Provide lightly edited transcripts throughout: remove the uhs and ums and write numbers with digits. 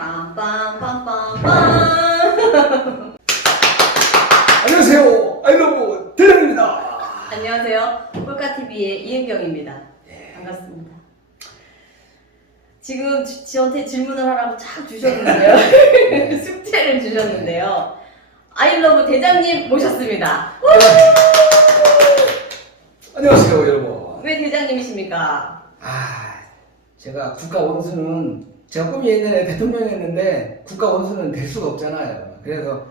빰빰빰빰빰. 안녕하세요, 아이러브 대장입니다. 안녕하세요, 폴카TV의 이은경입니다. 반갑습니다. 지금 저한테 질문을 하라고 쫙 주셨는데요. 숙제를 주셨는데요. 아이러브 대장님 모셨습니다. 안녕하세요, 여러분. 왜 대장님이십니까? 제가 국가 원수는 제가 꿈이 옛날에 대통령이었는데 국가 원수는 될 수가 없잖아요. 그래서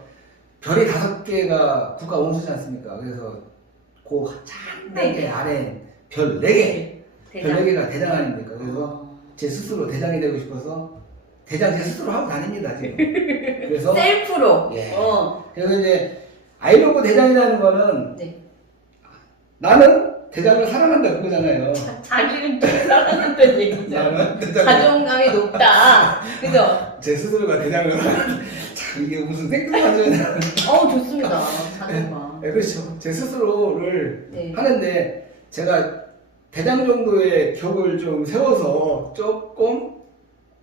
별이 5개가 국가 원수지 않습니까? 그래서 그 작게 아래 별 4개, 별 4개가 대장 아닙니까? 그래서 제 스스로 대장이 되고 싶어서 대장 제 스스로 하고 다닙니다, 지금. 그래서 셀프로. 예. 그래서 이제 아이러브 대장이라는 거는 네. 나는 대장을 사랑한다 그거잖아요. 자기를 사랑한다는 얘기죠. 나는 대장을 자존감이 높다. 그죠? 제 스스로가 대장을 참 이게 무슨 생뚱맞은 좋습니다. 자존감. 네, 그렇죠. 제 스스로를 네. 하는데 제가 대장 정도의 격을 좀 세워서 조금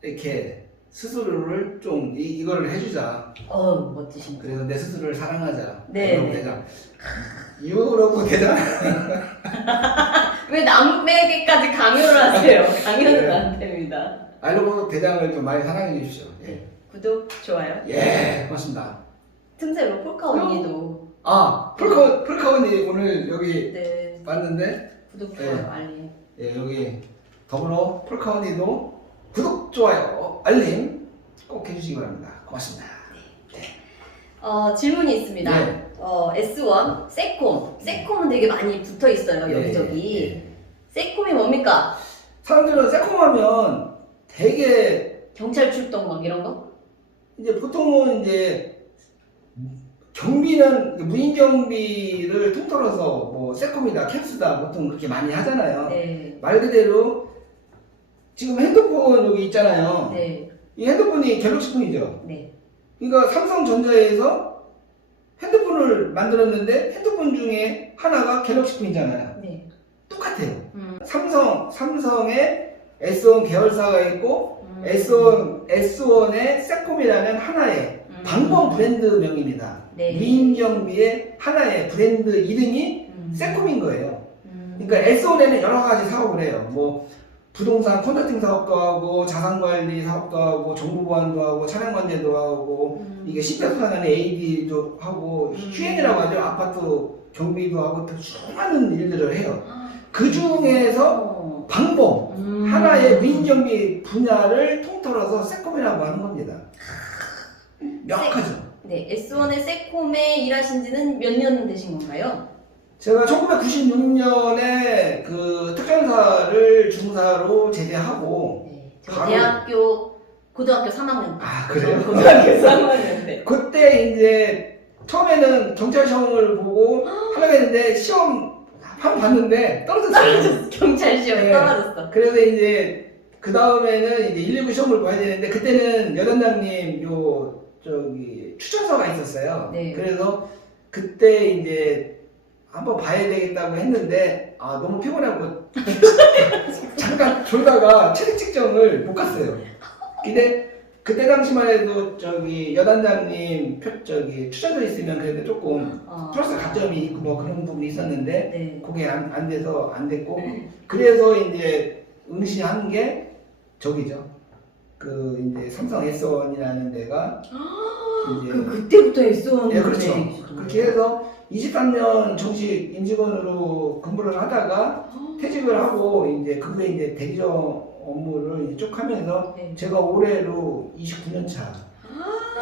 이렇게 스스로를 좀 이거를 해주자. 멋지십니다. 그래서 내 스스로를 사랑하자. 네. 유럽 대장. 유럽 대장. 왜 남에게까지 강요를 하세요? 강요는 안 됩니다. 아이러브 대장을 좀 많이 사랑해 주십시오. 예. 구독, 좋아요. 예, 고맙습니다. 틈새로 폴카 언니도 폴카 언니 오늘 여기 네, 왔는데 구독, 좋아요, 알림. 예, 여기 더불어 폴카 언니도 구독, 좋아요, 알림 꼭 해주시기 바랍니다. 고맙습니다. 질문이 있습니다. 네. S1, 세콤은 되게 많이 붙어 있어요, 여기저기. 예. 세콤이 뭡니까? 사람들은 새콤하면 되게 경찰 출동 막 이런 거? 이제 보통은 이제 경비는 무인 경비를 통틀어서 뭐 새콤이다, 캡스다 보통 그렇게 많이 하잖아요. 네. 말 그대로 지금 핸드폰 여기 있잖아요. 네. 이 핸드폰이 갤럭시폰이죠. 네. 그러니까 삼성전자에서 핸드폰을 만들었는데 핸드폰 중에 하나가 갤럭시폰이잖아요. 네. 똑같아요. 삼성의 S1 계열사가 있고 음. S1의 세콤이라는 하나의 방범 브랜드명입니다. 네. 무인경비의 하나의 브랜드 이름이 세콤인 거예요. 그러니까 S1에는 여러 가지 사업을 해요. 뭐 부동산 컨설팅 사업도 하고 자산관리 사업도 하고 정보보안도 하고 차량관제도 하고 이게 10대 소산하는 AD도 하고 QN이라고 하죠. 아파트 경비도 하고 수많은 일들을 해요. 그 중에서 방범 하나의 민경비 분야를 통틀어서 세콤이라고 하는 겁니다. 명확하죠. 네, S1의 세콤에 일하신 지는 몇 년 되신 건가요? 제가 1996년에 그 특전사를 중사로 제대하고 네, 제가 고등학교 3학년. 그래요? 고등학교 3학년 때. 그때 이제 처음에는 경찰 시험을 보고 하려고 했는데 시험 한 번 봤는데 떨어졌어요. 경찰 시험에 네. 떨어졌어. 그래서 이제 그 다음에는 이제 119 시험을 봐야 되는데 그때는 여단장님 추천서가 있었어요. 네. 그래서 그때 이제 한번 봐야 되겠다고 했는데 너무 피곤하고 잠깐 졸다가 체력 측정을 못 갔어요. 근데 그때 당시만 해도 여단장님 추천서 있으면 그래도 조금 플러스 가점이 있고 뭐 그런 부분이 있었는데 네. 그게 안 돼서 안 됐고 그래서 이제 응시한 게 저기죠. 그 이제 삼성 S1이라는 데가 이제 그때부터 S1. 네, 그렇죠. 그렇게 해서 23년 정식 임직원으로 근무를 하다가 퇴직을 하고 이제 그 후에 이제 대리점 업무를 이제 쭉 하면서 네. 제가 올해로 29년 차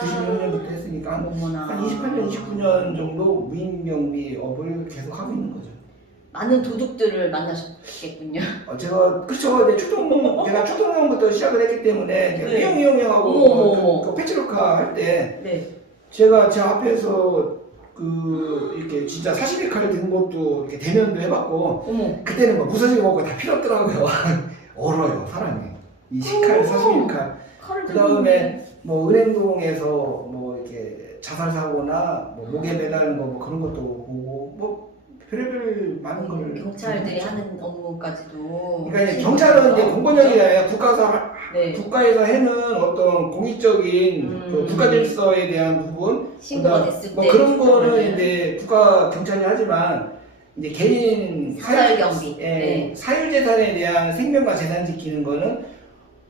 96년부터 했으니까 한 28년, 29년 정도 무인경비업을 계속 하고 있는 거죠. 많은 도둑들을 만나셨겠군요. 제가 그렇죠. 제가 초등학부터 시작을 했기 때문에 제가 네. 이용하고 그 패치로카 할 때 네. 제가 제 앞에서 이렇게 진짜 42칼 든 것도 이렇게 대면도 해봤고 그때는 뭐 무서지고 먹고 다 필요 없더라고요. 얼어요 사람이. 이 10칼, 41칼. 그 다음에 뭐 은행동에서 뭐 이렇게 자살 사고나 뭐 목에 매달린 거 뭐 그런 것도 보고 뭐 별의별 많은 걸 경찰들이 하는 업무까지도. 그러니까 이제 경찰은 이제 공권력이잖아요. 네. 국가에서 해는 어떤 공익적인 그 국가 질서에 대한 부분, 신고가 됐을 때 뭐 그런 거는 그거는 이제 국가 경찰이 하지만 이제 개인 사설 경비. 네. 사유재산에 대한 생명과 재산 지키는 거는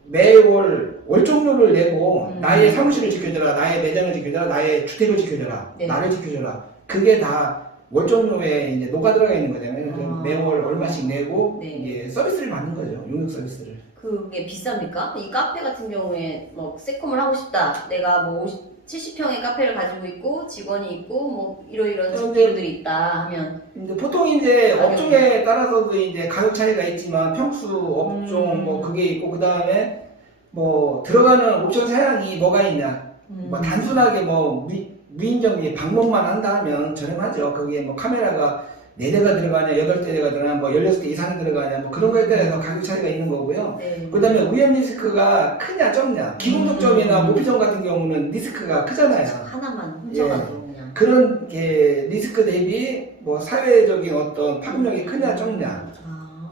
매월 월종료를 내고 나의 사무실을 지켜줘라, 나의 매장을 지켜줘라, 나의 주택을 지켜줘라, 네. 나를 지켜줘라. 그게 다 월종료에 이제 녹아 들어가 있는 거잖아요. 그래서 매월 얼마씩 내고 네. 이제 서비스를 받는 거죠. 용역 서비스를. 그게 비쌉니까? 이 카페 같은 경우에 뭐 세콤을 하고 싶다. 내가 뭐 70평의 카페를 가지고 있고 직원이 있고 뭐 이런 직원들이 있다 하면 이제 보통 이제 가격이. 업종에 따라서도 이제 가격 차이가 있지만 평수 업종 뭐 그게 있고 그 다음에 뭐 들어가는 옵션 사양이 뭐가 있냐. 뭐 단순하게 뭐 무인정비 방목만 한다 하면 저렴하죠. 거기에 뭐 카메라가 4대가 들어가냐, 8대가 들어가냐, 뭐 16대 이상이 들어가냐, 뭐 그런 거에 따라서 가격 차이가 있는 거고요. 네. 그 다음에 위험 리스크가 크냐, 적냐. 기본 독점이나 모피점 같은 경우는 리스크가 크잖아요. 하나만 훔쳐가도 그냥. 그런 게 리스크 대비 뭐 사회적인 어떤 파급력이 크냐, 적냐.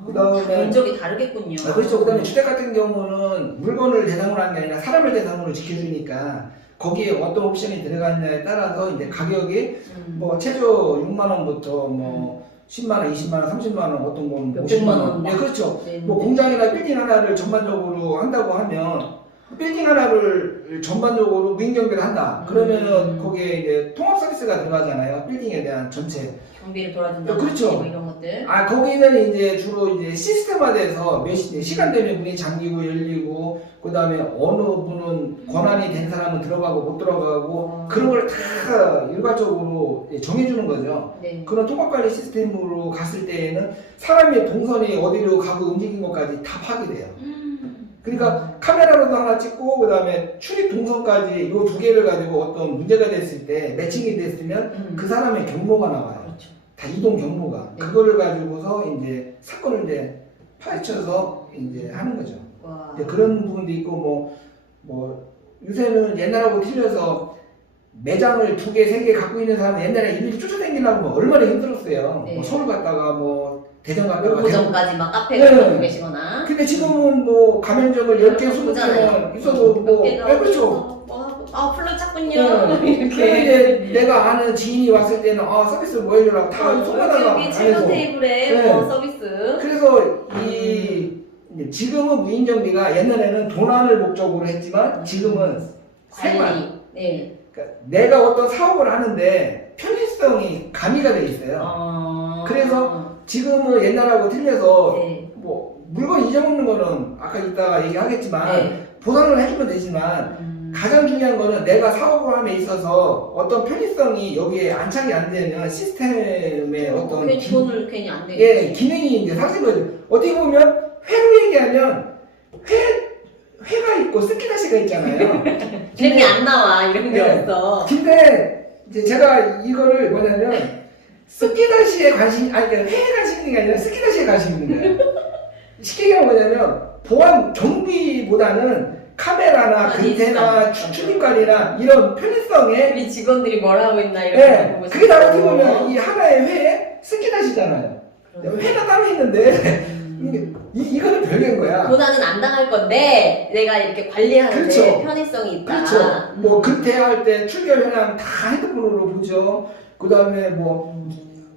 그다음에 면적이 다르겠군요. 그렇죠. 그 다음에 주택 같은 경우는 물건을 대상으로 하는 게 아니라 사람을 대상으로 지켜주니까 거기에 어떤 옵션이 들어가느냐에 따라서 이제 가격이 뭐 최저 6만 원부터 뭐 10만 원, 20만 원, 30만 원, 어떤 건 50만 원. 네, 그렇죠. 뭐 공장이나 빌딩 하나를 전반적으로 한다고 하면 빌딩 하나를 전반적으로 무인경비를 한다. 그러면은 거기에 이제 통합 서비스가 들어가잖아요. 빌딩에 대한 전체. 경비를 돌아준다. 그렇죠. 뭐 이런 것들. 거기는 이제 주로 이제 시스템화돼서 시간 되면 문이 잠기고 열리고, 그 다음에 어느 분은 권한이 된 사람은 들어가고 못 들어가고, 그런 걸 다 일괄적으로 정해주는 거죠. 네. 그런 통합관리 시스템으로 갔을 때에는 사람의 동선이 어디로 가고 움직인 것까지 다 파악이 돼요. 그러니까 카메라로도 하나 찍고, 그 다음에 출입 동선까지 이 2개를 가지고 어떤 문제가 됐을 때, 매칭이 됐으면 그 사람의 경로가 나와요. 그렇죠. 다 이동 경로가. 네. 그거를 가지고서 이제 사건을 이제 파헤쳐서 이제 하는 거죠. 와. 이제 그런 부분도 있고, 뭐, 요새는 옛날하고 틀려서 매장을 2개, 3개 갖고 있는 사람은 옛날에 일일이 쫓아다니려고 뭐 얼마나 힘들었어요. 네. 뭐 서울 갔다가 뭐 대전 갔다가. 오전까지 막 카페에 네. 가고 계시거나. 근데 지금은 뭐 가맹점을 10개, 20개 있어도 뭐, 그렇죠. 플러 찾군요. 네. 이렇게. 그래 이제 내가 아는 지인이 왔을 때는 서비스를 뭐 해주라고 다 손바닥 여기 칠로 테이블에 네. 뭐 서비스. 그래서 이제 지금은 무인정비가 옛날에는 도난을 목적으로 했지만 지금은 생활. 네. 그러니까 내가 어떤 사업을 하는데 편의성이 가미가 돼 있어요. 그래서 지금은 옛날하고 틀려서 네. 뭐 물건 잊어먹는 거는 아까 이따가 얘기하겠지만 네. 보상을 해주면 되지만 가장 중요한 거는 내가 사업을 함에 있어서 어떤 편의성이 여기에 안착이 안 되면 시스템의 어떤 괜히 돈을 괜히 안 되겠지. 예, 기능이 이제 상승 거죠. 어떻게 보면 회로 얘기하면 회가 있고 스키다시가 있잖아요. 이런 게 안 나와. 이런 게 없어. 근데 이제 제가 이거를 뭐냐면 스키다시에 관심이 그러니까 회에 관심이 있는 게 아니라 스키다시에 관심이 있는 거예요. 쉽게 얘기하면 뭐냐면 보안 경비보다는 카메라나 근태나 출입관이나 이런 편의성에 우리 직원들이 뭘 하고 있나 이런 거 보고 그게 다 어떻게 보면 이 하나의 회에 스키다시잖아요. 회가 따로 있는데 이거는 별개인 거야. 도난은 안 당할 건데 내가 이렇게 관리하는데 그렇죠. 편의성이 있다. 그렇죠. 뭐 근태할 때 출결 현황 다 핸드폰으로 보죠. 그 다음에 뭐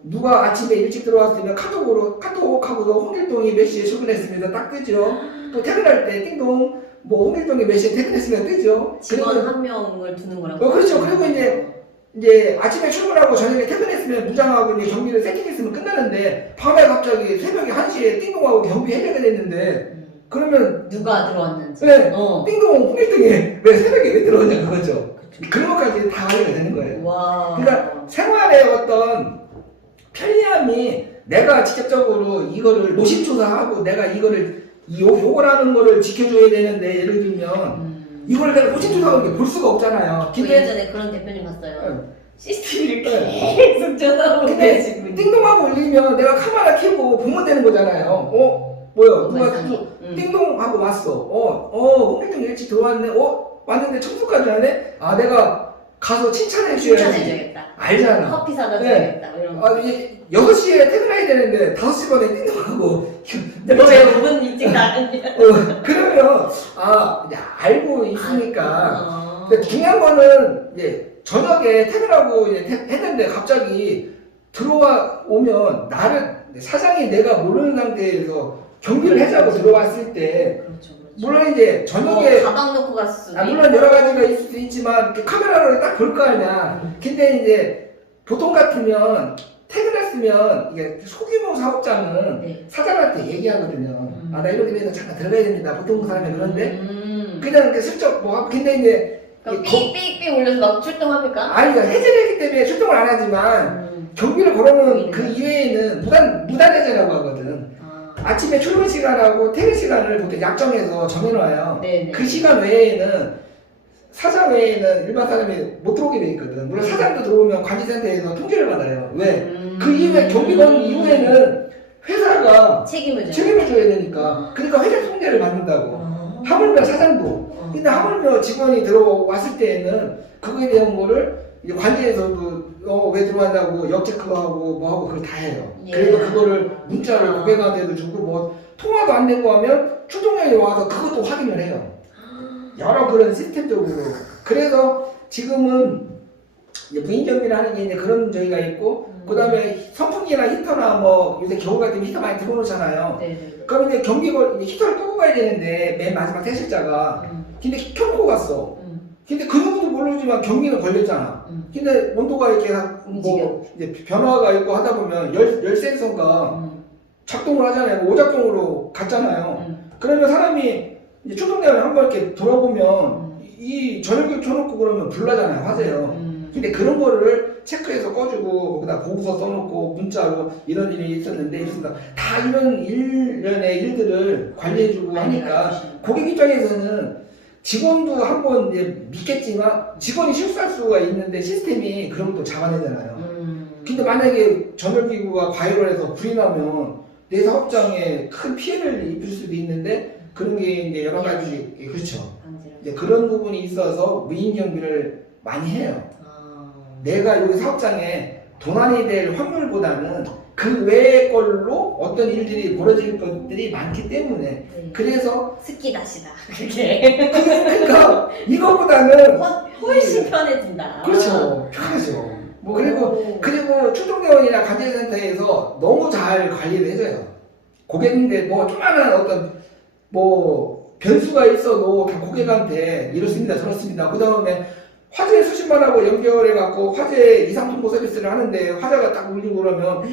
누가 아침에 일찍 들어왔으면 카톡하고도 홍길동이 몇 시에 출근했습니다. 딱 뜨죠. 또 퇴근할 때 띵동 뭐 홍길동이 몇 시에 퇴근했으면 뜨죠. 직원 한 명을 두는 거라고. 그렇죠. 그리고 이제 아침에 출근하고 저녁에 퇴근했으면 무장하고 이제 경비를 세팅했으면 끝나는데 밤에 갑자기 새벽에 1시에 띵동하고 경비 해제가 됐는데 그러면 누가 들어왔는지. 네. 띵동 홍길동이 왜 새벽에 왜 들어오냐 그거죠. 그런 것까지 다 알게 되는 거예요. 와. 그러니까 생활의 어떤 편리함이 내가 직접적으로 이거를 노심초사하고 내가 이거를 요걸 하는 거를 지켜줘야 되는데 예를 들면 이걸 내가 노심초사하고 볼 수가 없잖아요. 예전에 그런 대표님 봤어요. CCTV를 네. 계속 쳐다보고 근데 계시고. 띵동하고 울리면 내가 카메라 켜고 보면 되는 거잖아요. 뭐야 누가 띵동하고 왔어. 홍길동 일찍 들어왔네. 왔는데 청소까지 하네. 내가 가서 칭찬해 줘야지. 칭찬해줘야겠다. 알잖아. 커피 사다 네. 줘야겠다. 뭐 이런 거. 아, 이게 6시에 퇴근해야 되는데 5시 반에 띵동하고 너왜 5분 일찍 나갔냐? 그러면 이제 알고 있으니까. 어. 근데 중요한 거는 이제 저녁에 퇴근하고 이제 했는데 갑자기 들어와 오면 나를 사장이 내가 모르는 상태에서 경비를 해자고 들어왔을 때 그렇죠, 그렇죠. 물론 이제 저녁에 가방 놓고 갔을 수도 물론 여러 가지가 있을 수 있지만 이렇게 카메라로 딱 볼 거 아니야. 근데 이제 보통 같으면 퇴근했으면 이게 소규모 사업장은 네. 사장한테 얘기하거든요. 나 이렇게 돼서 잠깐 들어가야 됩니다. 보통 사람이 그런데 그냥 이렇게 슬쩍 뭐 하고 근데 이제 그럼 삑삑삑 올려서 막 출동합니까? 아니 해제되기 때문에 출동을 안 하지만 경비를 걸어놓은 그 이외에는 무단해제라고 하거든. 아침에 출근 시간하고 퇴근 시간을 보통 약정해서 정해놔요. 네네. 그 시간 외에는 사장 외에는 일반 사람이 못 들어오게 돼 있거든. 물론 사장도 들어오면 관리센터에서 통지를 받아요. 왜? 그 이후에 경비 거는 이후에는 회사가 책임을 줘야 되니까. 그러니까 회사 통제를 받는다고. 하물며 사장도. 근데 하물며 직원이 들어왔을 때에는 그거에 대한 거를 이제 관리에서도 왜 들어왔다고 역체크하고 뭐하고 그걸 다 해요. 예. 그래서 그거를 문자를 고객한테도 주고 뭐 통화도 안 되고 하면 출동량이 와서 그것도 확인을 해요. 여러 그런 시스템적으로. 그래서 지금은 무인경비를 하는 게 이제 그런 저희가 있고 그 다음에 선풍기나 히터나 뭐 요새 겨울 같으면 히터 많이 들어놓잖아요. 네네. 그럼 이제 히터를 끄고 가야 되는데 맨 마지막 퇴실자가 근데 켜놓고 갔어. 근데 그 누구도 모르지만 경비는 걸렸잖아. 근데 온도가 이렇게 뭐 이제 변화가 있고 하다 보면 열 센서가 작동을 하잖아요. 뭐 오작동으로 갔잖아요. 그러면 사람이 이제 출동되면 한번 이렇게 돌아보면 이 전열기 켜놓고 그러면 불나잖아요. 화재요. 근데 그런 거를 체크해서 꺼주고 거기다 보고서 써놓고 문자로 이런 일이 있었는데 있습니다. 다 이런 일련의 일들을 관리해주고 하니까 고객 입장에서는 직원도 한번 이제 믿겠지만 직원이 실수할 수가 있는데 시스템이 그런 것도 잡아내잖아요. 근데 만약에 전열기구가 과열을 해서 불이 나면 내 사업장에 큰 피해를 입힐 수도 있는데 그런 게 이제 여러 가지 그렇죠. 이제 그런 부분이 있어서 무인 경비를 많이 해요. 내가 여기 사업장에 도난이 될 확률보다는 그 외의 걸로 어떤 일들이 벌어질 것들이 많기 때문에 그래서 스키다시다. 그게 그러니까 이거보다는 훨씬 편해진다. 그렇죠. 편하죠. 뭐 그리고 출동대원이나 관제센터에서 너무 잘 관리를 해줘요. 고객님들 뭐 조그마한 어떤 뭐 변수가 있어도 다 고객한테 이렇습니다 저렇습니다. 그 다음에 화재 수신반하고 연결해갖고 화재 이상통보 서비스를 하는데 화재가 딱 울리고 그러면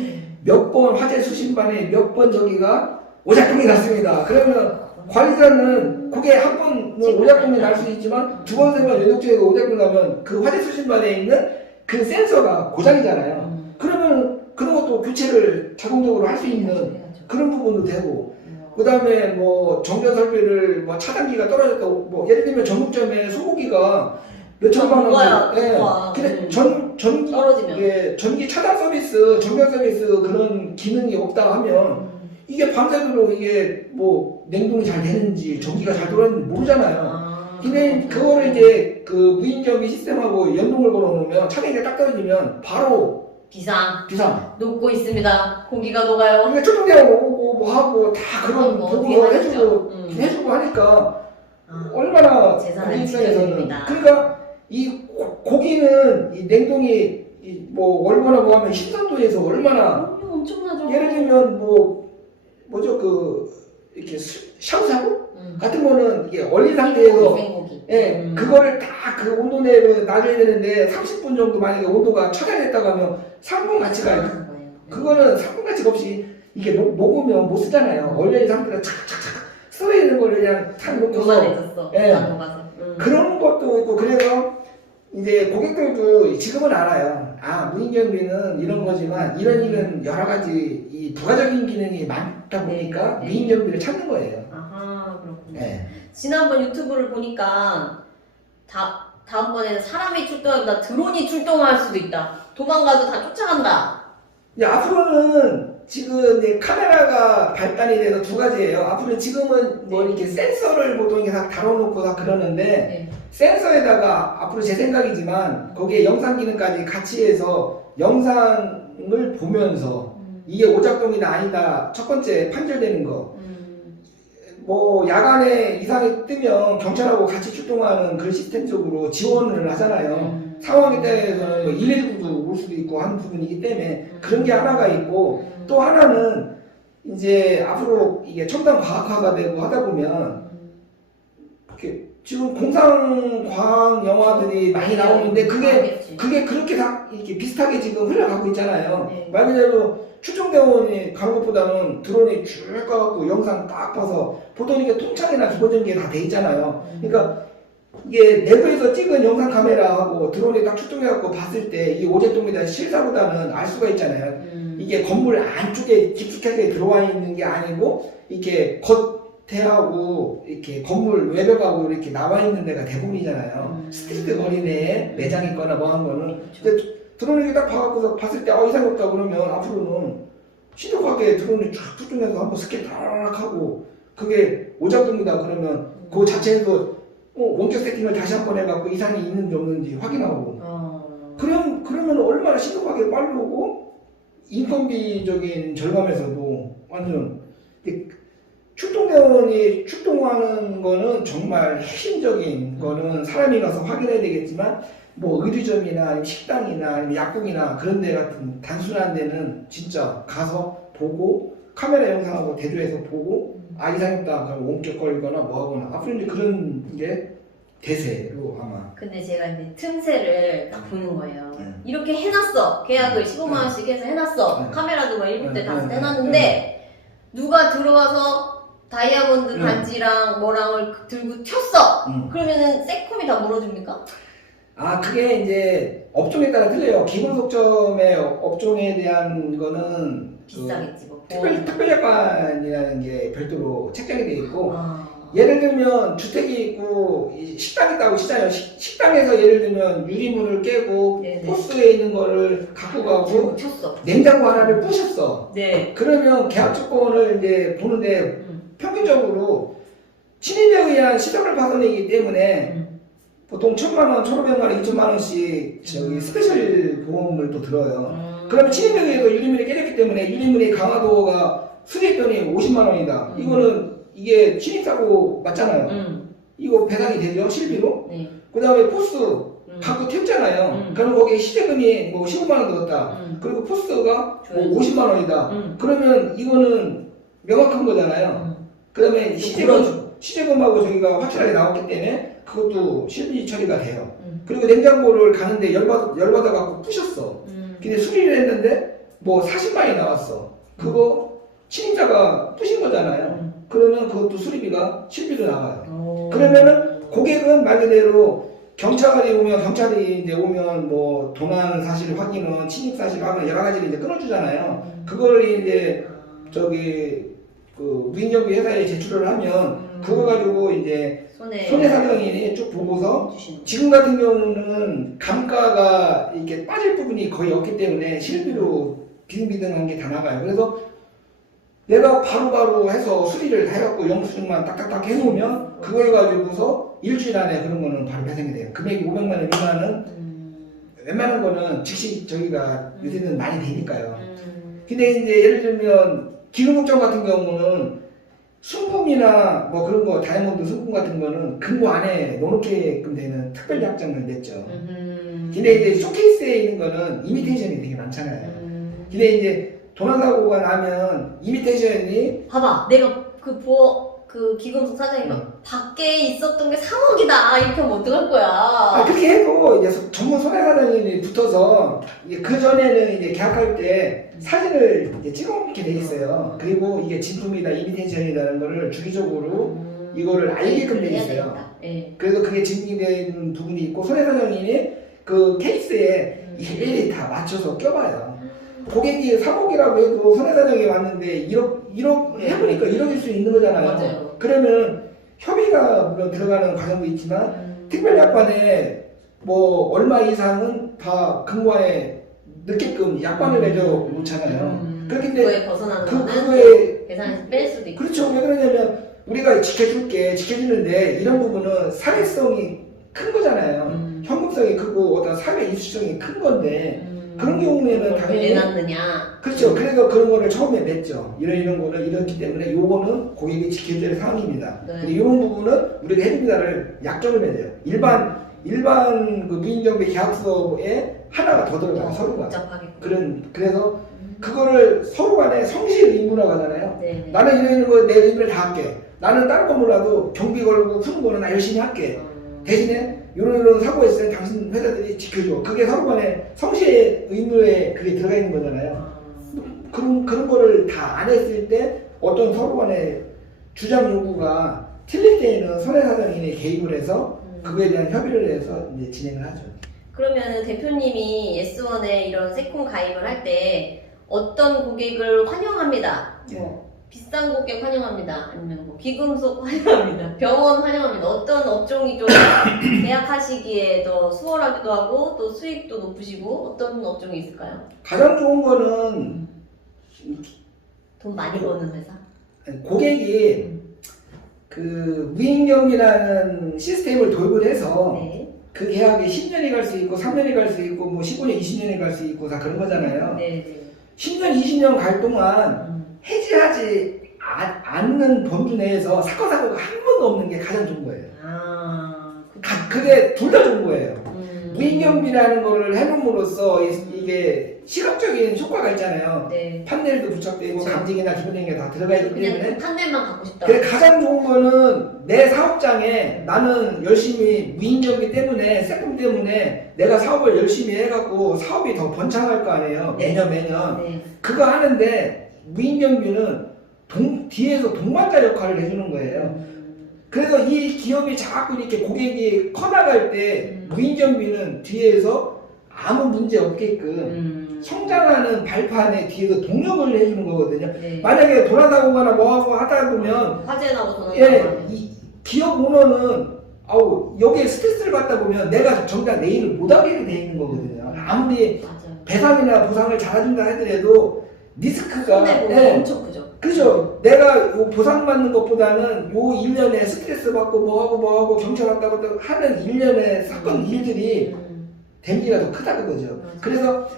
몇 번 화재 수신반에 몇 번 저기가 오작동이 났습니다. 그러면 관리자는 그게 한 번은 오작동이 날 수 있지만 두 번, 세 번 연속적으로 오작동 나면 그 화재 수신반에 있는 그 센서가 고장이잖아요. 그러면 그런 것도 교체를 자동적으로 할 수 있는 그런 부분도 되고 그 다음에 뭐 정전 설비를 뭐 차단기가 떨어졌다고 뭐 예를 들면 전국점에 소고기가 몇 천만 원. 예. 근데 전기 차단 서비스, 정전 서비스 그런 기능이 없다 하면 이게 밤새도록 이게 뭐 냉동이 잘 되는지 전기가 잘 돌아가는지 모르잖아요. 근데 그거를 이제 그 무인경비 시스템하고 연동을 걸어놓으면 차단기가 딱 떨어지면 바로 비상 비상 녹고 있습니다. 공기가 녹아요. 그러니까 초등대학 오고 뭐 하고 다 그런 보고 해주고 하니까 얼마나 재산을 입장에서는 그러니까 이 고기는 이 냉동이 뭐 얼마나 뭐 하면 신선도에서 얼마나 엄청나죠. 예를 들면 뭐죠 그 이렇게 샤브샤브 같은 거는 이게 얼린 상태에서 그거를 다 그 온도 내로 놔줘야 되는데 30분 정도 만약에 온도가 차단됐다고 하면 3분 가치가 그거는 3분 가치가 없이 이게 녹으면 못 쓰잖아요. 얼린 상태가 착착착 써 있는 걸 그냥 탁 놓고서 그런 것도 있고 그래서 이제 고객들도 지금은 알아요. 무인경비는 이런 거지만 이런 일은 여러 가지 이 부가적인 기능이 많다 보니까 무인경비를 찾는 거예요. 아하, 그렇군요. 네. 지난번 유튜브를 보니까 다음번에는 사람이 출동하기보다 드론이 출동할 수도 있다. 도망가도 다 쫓아간다. 이제 앞으로는 지금 이제 카메라가 발달이 돼서 두 가지예요. 앞으로 지금은 뭐 이렇게 센서를 보통 이렇게 다 달아놓고 다 그러는데 네. 센서에다가 앞으로 제 생각이지만 거기에 영상 기능까지 같이 해서 영상을 보면서 이게 오작동이다 아니다 첫 번째 판별되는 거. 뭐 야간에 이상이 뜨면 경찰하고 같이 출동하는 그런 시스템적으로 지원을 하잖아요. 상황에 따라서는 119도 올 수도 있고 하는 부분이기 때문에 그런 게 하나가 있고 또 하나는 이제 앞으로 이게 첨단 과학화가 되고 하다 보면 이렇게 지금 공상과학 영화들이 많이 나오는데 그게 그렇게 다 이렇게 비슷하게 지금 흘러가고 있잖아요. 네. 말 그대로 출동대원이 가는 것보다는 드론이 쭉 가갖고 영상 딱 봐서 보통 이게 통창이나 기본적인 게 다 돼 있잖아요. 그러니까 이게 내부에서 찍은 영상 카메라하고 드론이 딱 출동해갖고 봤을 때 이 오작동이다 실사보다는 알 수가 있잖아요. 이게 건물 안쪽에 깊숙하게 들어와 있는 게 아니고 이렇게 겉에하고 이렇게 건물 외벽하고 이렇게 나와 있는 데가 대부분이잖아요. 스트리트 거리 내에 매장 있거나 뭐 한 거는 근데 드론을 이렇게 딱 봐갖고서 봤을 때 이상이 없다 그러면 앞으로는 신속하게 드론을 쫙 출동해서 한번 스캔 딱 하고 그게 오작동이다 그러면 그 자체에서 원격 세팅을 다시 한번 해갖고 이상이 있는지 없는지 확인하고 그러면 얼마나 신속하게 빠르고 인건비적인 절감에서도 완전 출동대원이 출동하는 거는 정말 핵심적인 거는 사람이 가서 확인해야 되겠지만 뭐 의류점이나 아니면 식당이나 아니면 약국이나 그런 데 같은 단순한 데는 진짜 가서 보고 카메라 영상하고 대조해서 보고 이상이 없다 그러면 원격 걸거나 뭐 하거나 앞으로 이제 그런 게 대세로 아마. 근데 제가 이제 틈새를 딱 보는 거예요. 이렇게 해놨어. 계약을 15만 원씩 해서 해놨어. 카메라도 막 7대 다 해놨는데 누가 들어와서 다이아몬드 반지랑 뭐랑을 들고 튀었어. 그러면은 세콤이 다 물어줍니까? 그게 이제 업종에 따라 틀려요. 기본 속점의 업종에 대한 거는 비싸겠지 뭐. 특별약관이라는 게 별도로 책정이 되어 있고 예를 들면 주택이 있고 식당이 있다고 치잖아요. 식당에서 예를 들면 유리문을 깨고 네네. 포스에 있는 거를 갖고 가고 튀었어. 냉장고 하나를 부셨어. 네. 그러면 계약 조건을 이제 보는데 평균적으로 침입에 의한 시설을 파손이기 때문에 보통 1,000만 원, 1,500만 원, 2,000만 원씩 저기 스페셜 보험을 또 들어요. 그러면 침입에 의해서 유리문이 깨졌기 때문에 유리문의 강화도가 수리했더니 50만 원이다. 이거는 이게 침입사고 맞잖아요. 이거 배상이 되죠, 실비로. 네. 그 다음에 포스 갖고 튀었잖아요. 그럼 거기에 시세금이 뭐 15만 원 들었다. 그리고 포스가 뭐 50만 원이다. 그러면 이거는 명확한 거잖아요. 그 다음에 시세금하고 저기가 확실하게 나왔기 때문에 그것도 실비 처리가 돼요. 그리고 냉장고를 가는데 열받아갖고 부셨어. 근데 수리를 했는데 뭐 40만이 나왔어. 그거 침입자가 부신 거잖아요. 그러면 그것도 수리비가 실비로 나와요. 그러면은 고객은 말 그대로 경찰이 오면 뭐 도난 사실 확인은 침입 사실 하면 여러 가지를 이제 끊어주잖아요. 그걸 이제 저기 그 무인정비 회사에 제출을 하면 그거 가지고 이제 손해사정인이 쭉 보고서 지금 같은 경우는 감가가 이렇게 빠질 부분이 거의 없기 때문에 실비로 비등비등한 게 다 나가요. 그래서 내가 바로바로 해서 수리를 다 해갖고 영수증만 딱딱딱 해놓으면 그걸 가지고서 일주일 안에 그런 거는 바로 배상이 돼요. 금액이 500만 원 미만은 웬만한 거는 즉시 저희가 요새는 많이 되니까요. 근데 이제 예를 들면 기름걱정 같은 경우는 순금이나 뭐 그런 거 다이아몬드 순금 같은 거는 금고 안에 넣어놓게끔 되는 특별 약정을 냈죠. 근데 이제 쇼케이스에 있는 거는 이미테이션이 되게 많잖아요. 근데 이제 도난사고가 나면 이미테이션이 봐봐 내가 그 기금속 사장이면 밖에 있었던 게 3억이다 이렇게 하면 어떡할 거야. 그렇게 해도 이제 전문 손해사정인이 붙어서 그 전에는 이제 계약할 때 사진을 이제 찍어놓게 돼 있어요. 그리고 이게 진품이다 이미테이션이라는 거를 주기적으로 이거를 알게끔 돼 있어요. 네. 그래서 그게 증명이 되는 부분이 있고 손해사정인이 그 케이스에 일일이 다 맞춰서 껴봐요. 고객이 3억이라고 해도 손해사정이 왔는데 1억 해보니까 1억일 수 있는 거잖아요. 맞아요. 그러면 협의가 물론 들어가는 과정도 있지만 특별약관에 뭐 얼마 이상은 다 금고에 넣게끔 약관을 내줘 놓잖아요. 그렇기 그거에 벗어나는 거는 그거에 계산에서 뺄 수도 있고. 그렇죠. 왜 그러냐면 우리가 지켜주는데 이런 부분은 사회성이 큰 거잖아요. 형평성이 크고 어떤 사회 이슈성이 큰 건데 그런 경우에는 당연히 내놨느냐. 그렇죠. 그래서 그런 거를 처음에 냈죠. 이런 거는 이렇기 때문에 요거는 고객이 지켜줘야 될 사항입니다. 네. 근데 이런 부분은 우리가 해줍니다를 약정을 맺어요. 일반 그 무인경비 계약서에 하나가 더 들어가요. 서로가. 복잡하게. 그래서 그거를 서로 간에 성실 의무라고 하잖아요. 네. 나는 이런 거 내 의무를 다 할게. 나는 다른 거 몰라도 경비 걸고 푸는 거는 나 열심히 할게. 대신에 이런 사고가 있으면 당신 회사들이 지켜줘. 그게 서로 간에 성실 의무에 그게 들어가 있는 거잖아요. 그런 거를 다 안 했을 때 어떤 서로 간에 주장 요구가 틀릴 때에는 손해사정인이 개입을 해서 그거에 대한 협의를 해서 이제 진행을 하죠. 그러면 대표님이 S1에 이런 세콘 가입을 할 때 어떤 고객을 환영합니다. 뭐 비싼 고객 환영합니다. 아니면 뭐 비금속 환영합니다. 병원 환영합니다. 어떤 업종이 좀 계약하시기에 더 수월하기도 하고 또 수익도 높으시고 어떤 업종이 있을까요? 가장 좋은 거는 돈 많이 버는 회사? 고객이 그 무인경비라는 시스템을 도입을 해서 네. 그 계약이 10년이 갈 수 있고 3년이 갈 수 있고 뭐 15년, 20년이 갈 수 있고 다 그런 거잖아요. 네. 10년, 20년 갈 동안 해지하지 않는 범주 내에서 사건 사고가 한 번도 없는 게 가장 좋은 거예요. 그게 둘 다 좋은 거예요. 무인경비라는 거를 해놓음으로써 이게 시각적인 효과가 있잖아요. 네. 판넬도 부착되고 그렇죠. 감지기나 기본적인 게 다 들어가 있기 때문에 그냥 판넬만 갖고 싶다. 그래 가장 좋은 거는 내 사업장에 나는 열심히 무인경비 때문에 세금 때문에 내가 사업을 열심히 해갖고 사업이 더 번창할 거 아니에요. 매년. 네. 그거 하는데 무인경비는 뒤에서 동반자 역할을 해주는 거예요. 그래서 이 기업이 자꾸 이렇게 고객이 커나갈 때 무인경비는 뒤에서 아무 문제 없게끔 성장하는 발판에 뒤에서 동력을 해주는 거거든요. 네. 만약에 돌아다니거나 뭐하고 하다 보면 화재 나고 돈 이 기업 오너는 여기에 스트레스를 받다 보면 내가 정작 내 일을 못하게 돼 있는 거거든요. 아무리 맞아요. 배상이나 보상을 잘해준다 하더라도 리스크가 손해보가 엄청 크죠. 그죠. 내가 요 보상받는 것보다는 요 1년에 스트레스 받고 뭐하고 경찰 왔다고 하는 1년의 사건 일들이 데미지가 더 크다 그거죠. 맞아. 그래서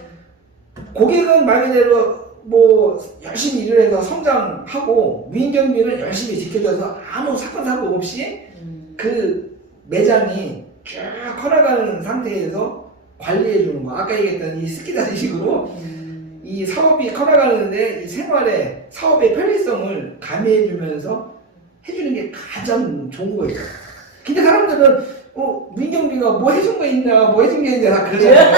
고객은 말 그대로 뭐 열심히 일을 해서 성장하고 무인경비는 열심히 지켜줘서 아무 사건 사고 없이 그 매장이 쭉 커나가는 상태에서 관리해 주는 거. 아까 얘기했던 이 스키다시식으로 이 사업이 커나가는데 이 생활에 사업의 편리성을 가미해 주면서 해주는 게 가장 좋은 거예요. 근데 사람들은 무인경비가 뭐 해준 거 있나 뭐 해준 게 있냐 다 그러잖아요.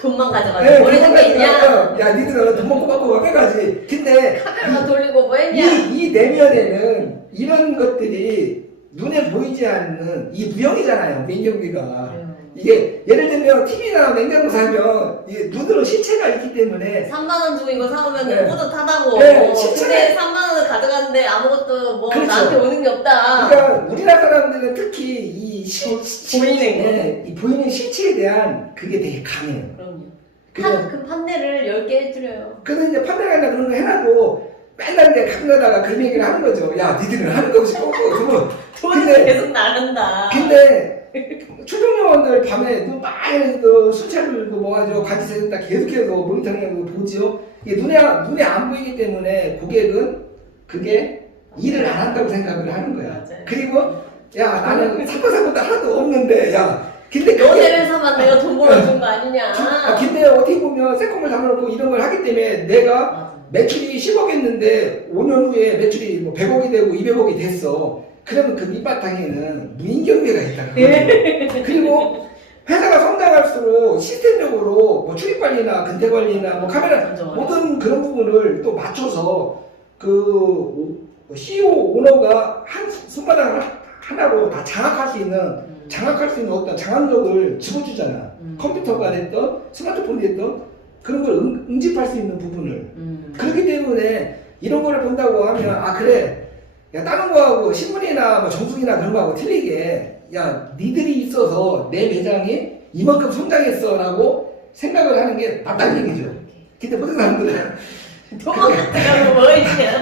돈만 가져가지고 뭘 해준 게 있냐? 야 니들은 돈 먹고 받고 막 해가지. 근데 카메라 돌리고 뭐 했냐? 이 내면에는 이런 것들이 눈에 보이지 않는 이 무형이잖아요. 무인경비가. 이게 예를 들면 TV나 냉장고 사면 이게 눈으로 실체가 있기 때문에 3만원 주고 이거 사오면 네. 뿌듯하다고. 네, 근데 3만원을 가져갔는데 아무것도 뭐 그렇죠. 나한테 오는 게 없다. 그러니까 우리나라 사람들은 특히 이 보이는 거. 이 보이는 실체에 대한 그게 되게 강해요. 그럼요. 그 판넬을 10개 해드려요. 그래서 이제 판넬이나 그런 거 해놔도 맨날 이제 가끔가다가 그런 얘기를 하는 거죠. 야 니들은 하는 거 없이 그러면 돈이 계속 나간다. 근데 출동요원들 밤에 많이 술 취하고 뭐가지고 같이 세웠다 계속해서 모니터링하고 보지요. 이게 눈에 안 보이기 때문에 고객은 그게 일을 안 한다고 생각을 하는 거야. 맞아요. 그리고 야 나는 사건도 하나도 없는데 야 근데 너네 회사만 내가 돈 벌어준 거 아니냐. 근데 어떻게 보면 세컨을 담아놓고 이런 걸 하기 때문에 내가 매출이 10억 했는데 5년 후에 매출이 뭐 100억이 되고 200억이 됐어. 그러면 그 밑바탕에는 무인경비가 있다는 거죠. 그리고 회사가 성장할수록 시스템적으로 뭐 출입관리나 근태관리나 뭐 카메라 모든 그런 부분을 또 맞춰서 그 CEO 오너가 한 손바닥 하나로 다 장악할 수 있는 어떤 장악력을 집어주잖아. 컴퓨터가 됐던 스마트폰이 됐던 그런 걸 응집할 수 있는 부분을. 그렇기 때문에 이런 거를 본다고 하면 그래. 야 다른 거하고 신문이나 뭐 정수기나 그런 거하고 틀리게 야 니들이 있어서 내 매장이 이만큼 성장했어 라고 생각을 하는 게 맞다는 얘기죠. 근데 모든 사람들은 도망갔다가 뭐 있냐.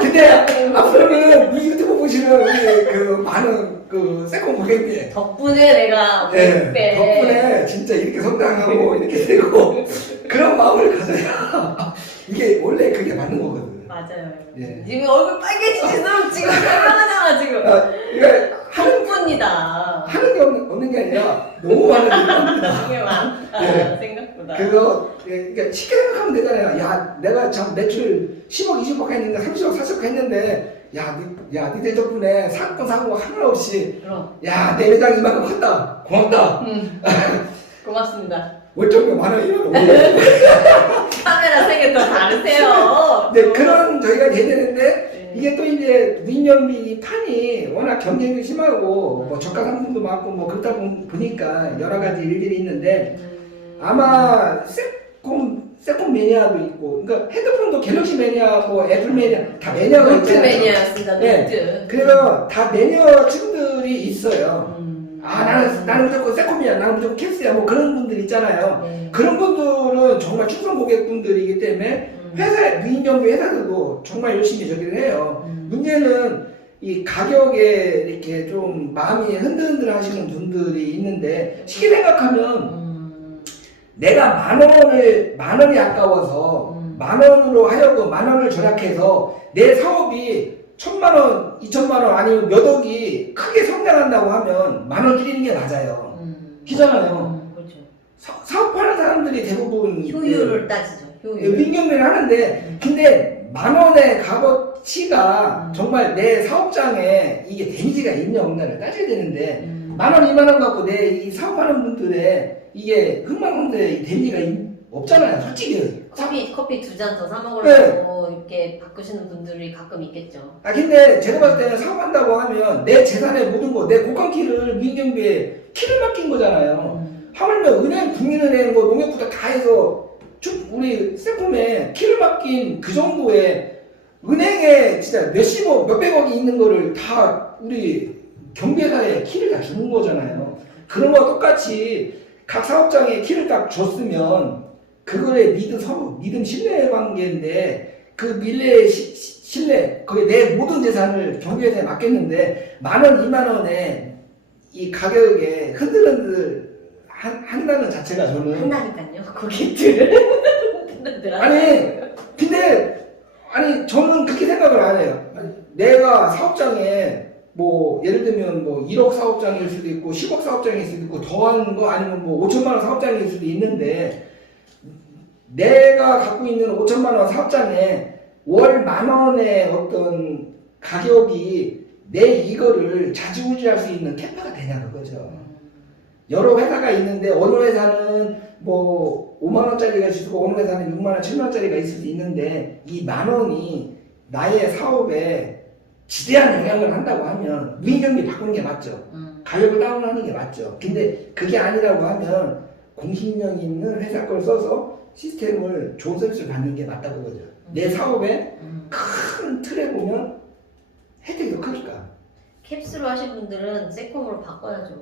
근데 앞으로는 이 유튜브 보시는 우리 그 많은 그 세컨 고객님 덕분에 내가 네, 100배. 덕분에 진짜 이렇게 성장하고 이렇게 되고 그런 마음을 가져야 이게 원래 그게 맞는 거거든. 맞아요. 예. 지금 얼굴 빨개지시면 지금 설명하잖아 지금. 그러니까 한뿐이다. 하는 게 없는 게 아니라 너무 많은 게 많다. 이게 많다 네. 생각보다. 그거 그러니까 쉽게 생각하면 되잖아요. 야 내가 참 매출 10억 20억 했는데 30억 40억 했는데 야 니들 덕분에 사건 사고 하나 없이 그럼. 야 내 매장 이만큼 컸다 고맙다. 고맙습니다. 월정료 만원 이런 거. 카메라 색이 더 다르세요. 네 그런 저희가 돼야 되는데 네. 이게 또 이제 무인연비 판이 워낙 경쟁이 심하고 뭐 저가 상품도 많고 뭐 그러다 보니까 여러 가지 일들이 있는데 아마 세콤 매니아도 있고 그러니까 헤드폰도 갤럭시 매니아 뭐 애플 매니아 다 매니아가 노트 있잖아요. 매니아였습니다. 네. 노트. 그래서 다 매니아 친구들이 있어요. 아, 나는 무조건 세콤이야 나는 무조건 캡스야 뭐 그런 분들 있잖아요. 네. 그런 분들은 정말 충성 고객분들이기 때문에 회사 무인연비 회사들도 정말 열심히 저기를 해요. 문제는 이 가격에 이렇게 좀 마음이 흔들흔들 하시는 분들이 있는데 쉽게 생각하면 내가 만 원이 아까워서 만 원으로 하여금 만 원을 절약해서 내 사업이 1,000만 원, 2,000만 원 아니면 몇 억이 크게 성장한다고 하면 만 원 줄이는 게 맞아요. 그잖아요. 그렇죠. 사업하는 사람들이 대부분 효율을 따지죠. 효율. 민경매를 하는데 근데 만 원의 값어치가 정말 내 사업장에 이게 데미지가 있냐 없냐를 따져야 되는데 만 원, 2만 원 갖고 내 이 사업하는 분들의 이게 흥망성쇠 데미지가 없잖아요, 솔직히. 커피 2잔 더 사 먹으려고 이렇게 바꾸시는 분들이 가끔 있겠죠. 근데 제가 봤을 때는 사업한다고 하면 내 재산의 모든 거, 내 고가 키를 민경비에 키를 맡긴 거잖아요. 하물며 은행, 국민은행, 뭐 농협부터 다 해서 우리 세콤에 키를 맡긴 그 정도의 은행에 진짜 몇십억, 몇백억이 있는 거를 다 우리 경비회사에 키를 다 주는 거잖아요. 그런 거와 똑같이 각 사업장에 키를 딱 줬으면 그거의 믿음 신뢰 관계인데 그 밀레의 신뢰, 거기 내 모든 재산을 경비회사에 맡겼는데 만 원, 2만 원에 이 가격에 흔들흔들 한다는 자체가 저는 한다니까요, 고객들을. 아니 저는 그렇게 생각을 안 해요. 내가 사업장에 뭐 예를 들면 뭐 1억 사업장일 수도 있고 10억 사업장일 수도 있고 더한 거 아니면 뭐 5천만 원 사업장일 수도 있는데 내가 갖고 있는 5천만 원 사업장에 월 만 원의 어떤 가격이 내 이거를 좌지우지할 수 있는 캐파가 되냐 그거죠. 여러 회사가 있는데 어느 회사는 뭐 5만 원짜리가 있고 어느 회사는 6만 원, 7만 원짜리가 있을 수 있는데 이 만 원이 나의 사업에 지대한 영향을 한다고 하면 무인경비 바꾸는 게 맞죠. 가격을 다운하는 게 맞죠. 근데 그게 아니라고 하면 공신력 있는 회사 걸 써서 시스템을 좋은 서비스를 받는 게 맞다고 그거죠. 내 사업의 큰 틀에 보면 혜택이 더 크니까. 캡스로 하신 분들은 세콤으로 바꿔야죠.